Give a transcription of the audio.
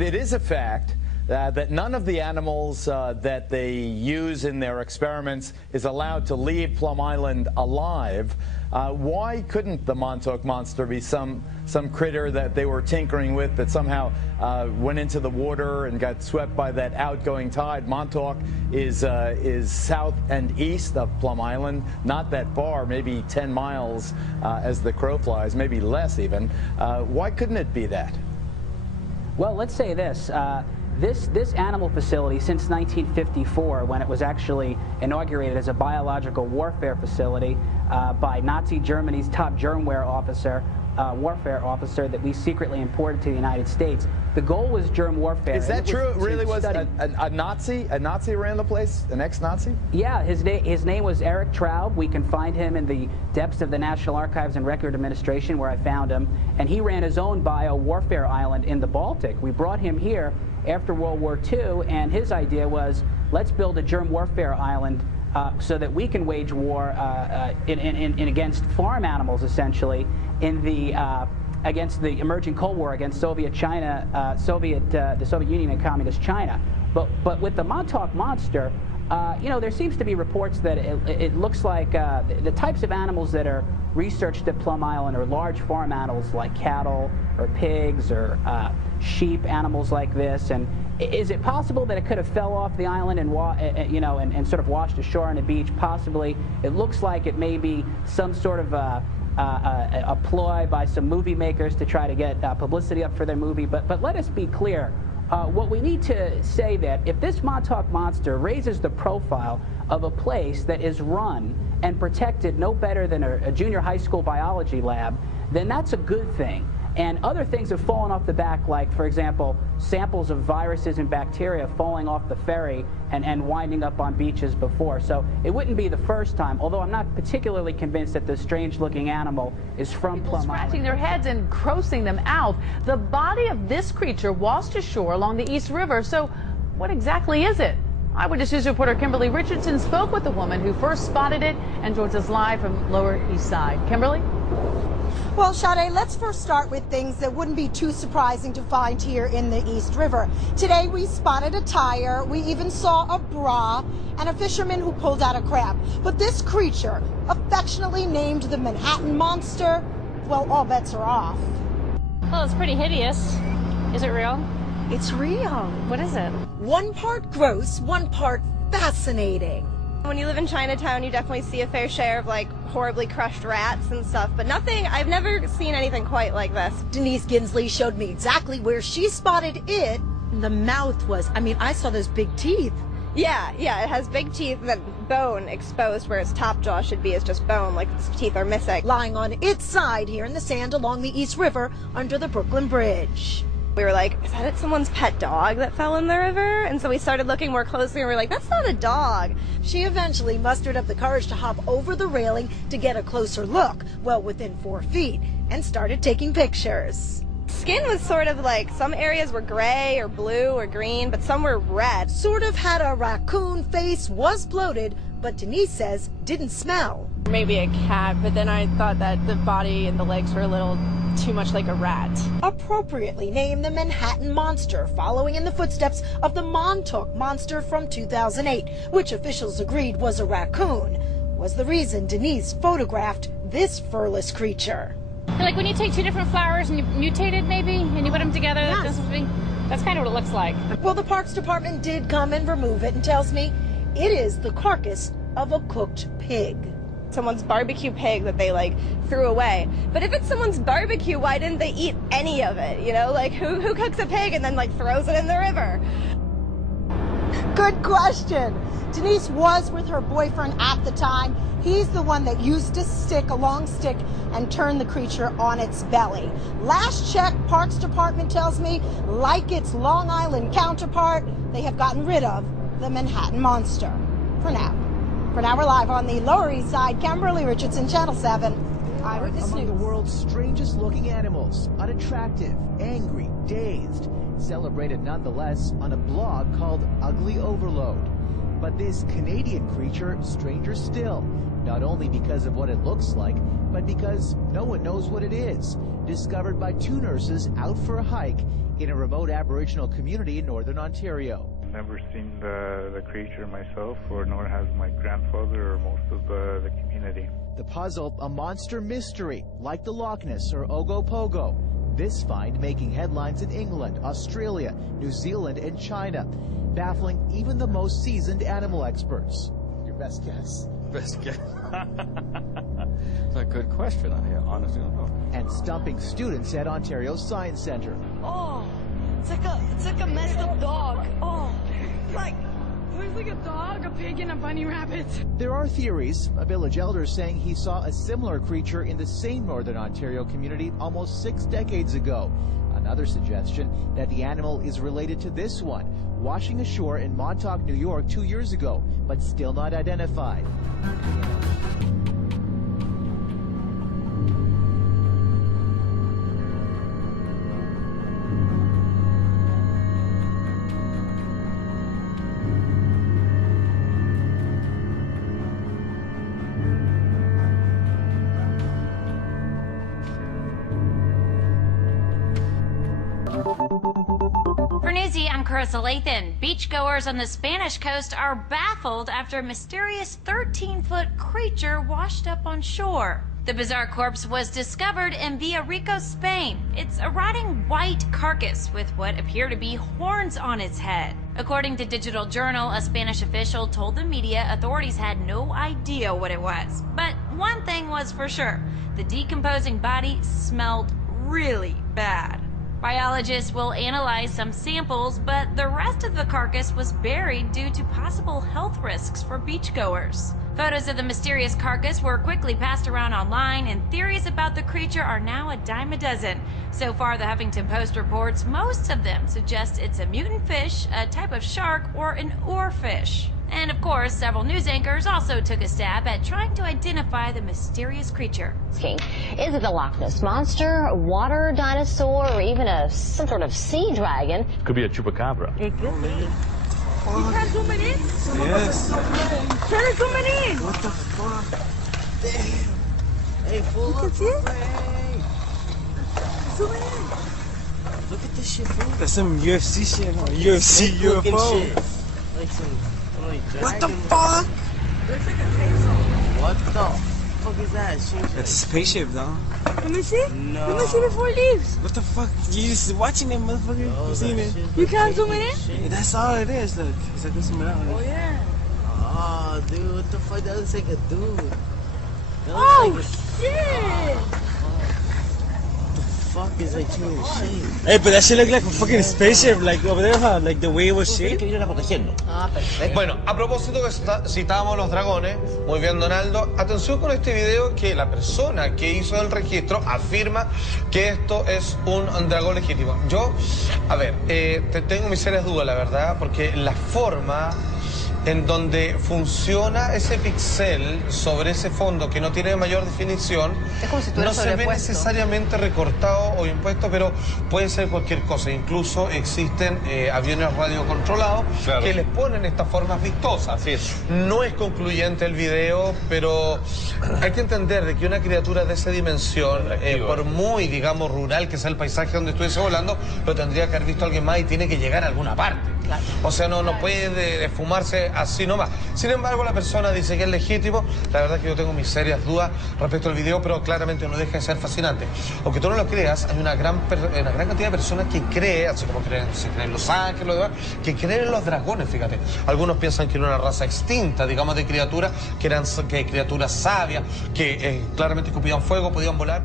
It is a fact that none of the animals that they use in their experiments is allowed to leave Plum Island alive. Why couldn't the Montauk monster be some critter that they were tinkering with that somehow went into the water and got swept by that outgoing tide? Montauk is south and east of Plum Island, not that far, maybe 10 miles as the crow flies, maybe less even. Why couldn't it be that? Well, let's say this. This animal facility, since 1954, when it was actually inaugurated as a biological warfare facility by Nazi Germany's top warfare officer that we secretly imported to the United States. The goal was germ warfare. Is that true? It really was a Nazi? A Nazi ran the place? An ex-Nazi? Yeah, his name was Eric Traub. We can find him in the depths of the National Archives and Record Administration, where I found him. And he ran his own bio-warfare island in the Baltic. We brought him here after World War II, and his idea was, let's build a germ warfare island so that we can wage war against farm animals, essentially, against the emerging Cold War against Soviet China, the Soviet Union and Communist China. But with the Montauk monster, you know, there seems to be reports that it looks like the types of animals that are researched at Plum Island are large farm animals like cattle or pigs or sheep, animals like this. And is it possible that it could have fell off the island and you know, and sort of washed ashore on the beach? Possibly. It looks like it may be some sort of a ploy by some movie makers to try to get publicity up for their movie. But let us be clear. What we need to say that if this Montauk monster raises the profile of a place that is run and protected no better than a junior high school biology lab, then that's a good thing. And other things have fallen off the back, like, for example, samples of viruses and bacteria falling off the ferry and winding up on beaches before. So it wouldn't be the first time, although I'm not particularly convinced that this strange-looking animal is from Plum Island. Scratching their heads and grossing them out. The body of this creature washed ashore along the East River. So what exactly is it? Eyewitness News reporter Kimberly Richardson spoke with the woman who first spotted it and joins us live from Lower East Side. Kimberly? Well, Sade, let's first start with things that wouldn't be too surprising to find here in the East River. Today we spotted a tire, we even saw a bra, and a fisherman who pulled out a crab. But this creature, affectionately named the Manhattan Monster, well, all bets are off. Well, it's pretty hideous. Is it real? It's real. What is it? One part gross, one part fascinating. When you live in Chinatown, you definitely see a fair share of like horribly crushed rats and stuff, but nothing, I've never seen anything quite like this. Denise Ginsley showed me exactly where she spotted it. The mouth was, I mean, I saw those big teeth. Yeah, it has big teeth, and bone exposed where its top jaw should be is just bone, like its teeth are missing. Lying on its side here in the sand along the East River under the Brooklyn Bridge. We were like, is that someone's pet dog that fell in the river? And so we started looking more closely and we were like, that's not a dog. She eventually mustered up the courage to hop over the railing to get a closer look, well within 4 feet, and started taking pictures. Skin was sort of like, some areas were gray or blue or green, but some were red. Sort of had a raccoon face, was bloated, but Denise says didn't smell. Maybe a cat, but then I thought that the body and the legs were a little too much like a rat. Appropriately named the Manhattan Monster, following in the footsteps of the Montauk Monster from 2008, which officials agreed was a raccoon, was the reason Denise photographed this furless creature. Like when you take two different flowers and you mutate it maybe, and you put them together, Yes. that's kind of what it looks like. Well, the Parks Department did come and remove it and tells me it is the carcass of a cooked pig. Someone's barbecue pig that they like threw away. But if it's someone's barbecue, why didn't they eat any of it? You know, like who cooks a pig and then like throws it in the river? Good question. Denise was with her boyfriend at the time. He's the one that used a long stick, and turned the creature on its belly. Last check, Parks Department tells me, like its Long Island counterpart, they have gotten rid of the Manhattan Monster. For now. For now, we're live on the Lower East Side. Kimberly Richardson, Channel 7. Eyewitness Among News. the world's strangest looking animals, unattractive, angry, dazed, celebrated nonetheless on a blog called Ugly Overload. But this Canadian creature, stranger still, not only because of what it looks like, but because no one knows what it is. Discovered by 2 nurses out for a hike in a remote Aboriginal community in Northern Ontario. Never seen the creature myself, or nor has my grandfather or most of the community. The puzzle, a monster mystery, like the Loch Ness or Ogopogo. This find making headlines in England, Australia, New Zealand, and China, baffling even the most seasoned animal experts. Your best guess? Best guess? That's a good question. I honestly don't know. And stumping students at Ontario's Science Centre. Oh, it's like a messed up dog. Oh, looks like a dog, a pig, and a bunny rabbit. There are theories. A village elder saying he saw a similar creature in the same Northern Ontario community almost 6 decades ago. Another suggestion that the animal is related to this one, washing ashore in Montauk, New York 2 years ago, but still not identified. For Newsy, I'm Carissa Lathan. Beachgoers on the Spanish coast are baffled after a mysterious 13-foot creature washed up on shore. The bizarre corpse was discovered in Villarrica, Spain. It's a rotting white carcass with what appear to be horns on its head. According to Digital Journal, a Spanish official told the media authorities had no idea what it was. But one thing was for sure, the decomposing body smelled really bad. Biologists will analyze some samples, but the rest of the carcass was buried due to possible health risks for beachgoers. Photos of the mysterious carcass were quickly passed around online, and theories about the creature are now a dime a dozen. So far, the Huffington Post reports most of them suggest it's a mutant fish, a type of shark, or an oarfish. And of course, several news anchors also took a stab at trying to identify the mysterious creature. Is it the Loch Ness Monster, a water dinosaur, or even some sort of sea dragon? Could be a chupacabra. It could be. You can't zoom it in? Yes. Try to zoom it in. What the fuck? Damn. Hey, full You can see it? Zoom it in. Look at this shit, fool. That's some UFC shit, man. UFC UFO. Shit. Like some What the fuck? Looks like a chainsaw. What the fuck is that? That's a spaceship, though. Let me see. No. Let me see before it leaves. What the fuck? You just watching that motherfucker? Oh, You seen it? You can't zoom it in? Yeah, that's all it is. Look, it's like this man. Oh, yeah. Oh, dude, what the fuck? That looks like a dude. That looks Oh, like shit. What the fuck is like too shaped? Hey, but that shit looked like a fucking spaceship, like over there, huh? Like the way it was shaped. Ah, perfecto. Bueno, a propósito que citábamos los dragones, muy bien Donaldo, atención con este video que la persona que hizo el registro afirma que esto es un dragón legítimo. Yo, a ver, tengo mis serias dudas, la verdad, porque la forma en donde funciona ese pixel sobre ese fondo que no tiene mayor definición, es como si no se ve necesariamente recortado o impuesto, pero puede ser cualquier cosa. Incluso existen aviones radiocontrolados que les ponen estas formas vistosas. Así es. No es concluyente el video, pero hay que entender de que una criatura de esa dimensión, por muy, digamos, rural que sea el paisaje donde estuviese volando, lo tendría que haber visto alguien más y tiene que llegar a alguna parte. Claro. O sea, no puede esfumarse así nomás. Sin embargo, la persona dice que es legítimo. La verdad es que yo tengo mis serias dudas respecto al video, pero claramente no deja de ser fascinante. Aunque tú no lo creas, hay una gran cantidad de personas que creen, así como se creen los ángeles, lo demás, que creen en los dragones, fíjate. Algunos piensan que era una raza extinta, digamos, de criaturas, que eran criaturas sabias, que claramente escupían fuego, podían volar.